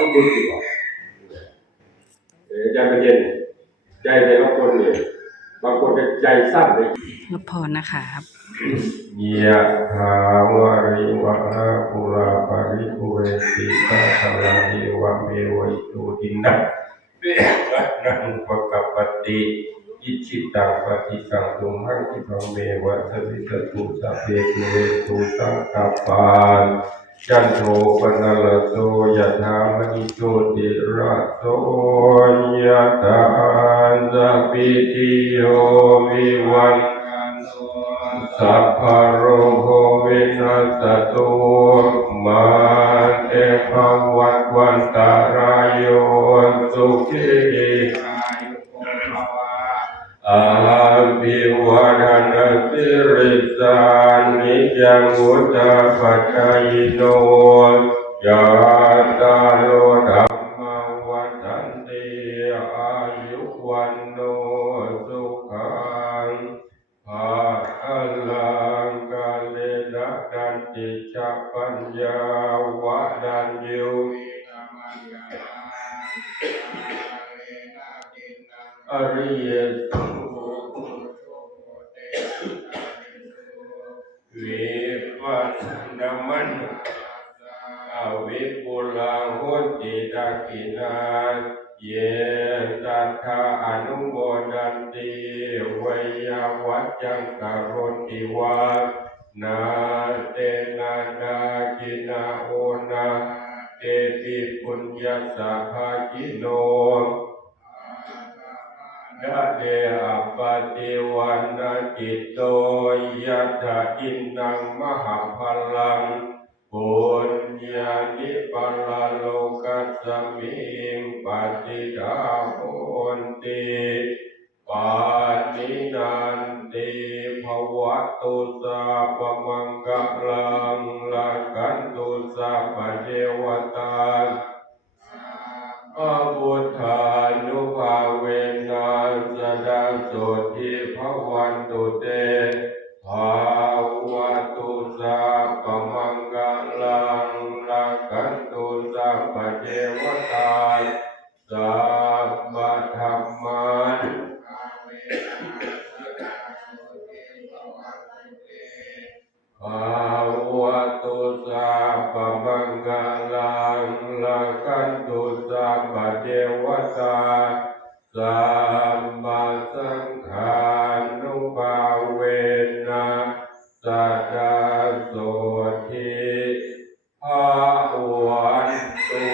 ก็บุญดีกว่าเออใจมันเย็น ใจแต่ละคนเนี่ยบางคนก็ใจสั้นเลยรับพรนะคะครับยะถาวาริวะหาปุราปาริปุเรติสาคารานิวะเมวะอิโตตินะเวะนังปะกปปติอิชิตังปฏิสังตุมหังคิพังเมวะสวิสตุสัพเพตุเรตุสังกปปานจันโทปนลโส ยะถามณิโชติระโสยะถาสัพพิติโยวิวันสัพพโรโควินัสตุมาเตภวัตวันตารายโยสุขีอาภิวาทนาสิริสานิจังวุฒาปัจจายโนยะตาโล ยุวันโนสุขังภาลังกาเลนะดันติชาปัญญาวะดันยุอริยสุวิปัสสนามันอวิปุลาหุติตากินาเย ทธาอนุโมดันติเวยาวัจจังกโรติวานาเตนาดากินาโอนาเตปิปุญญาสาภากิโนดะเดอะปะติวันนาจิตโตยัตถะอินนังมหาพลังปุญญานิปัลลโลกัสส มิงปฏิดาโหนติปานินันติภวะตุสาปมังกลังละกันตุสาปเทวตาอาบุธานุภาเวนัสดาโสทิภวันตุเต ภาวะตุสัพพมังกลังลักันตุสัพพเทวตาสัมมาสังฆานุภาเวนะสัตตาโสทิภาวันตุ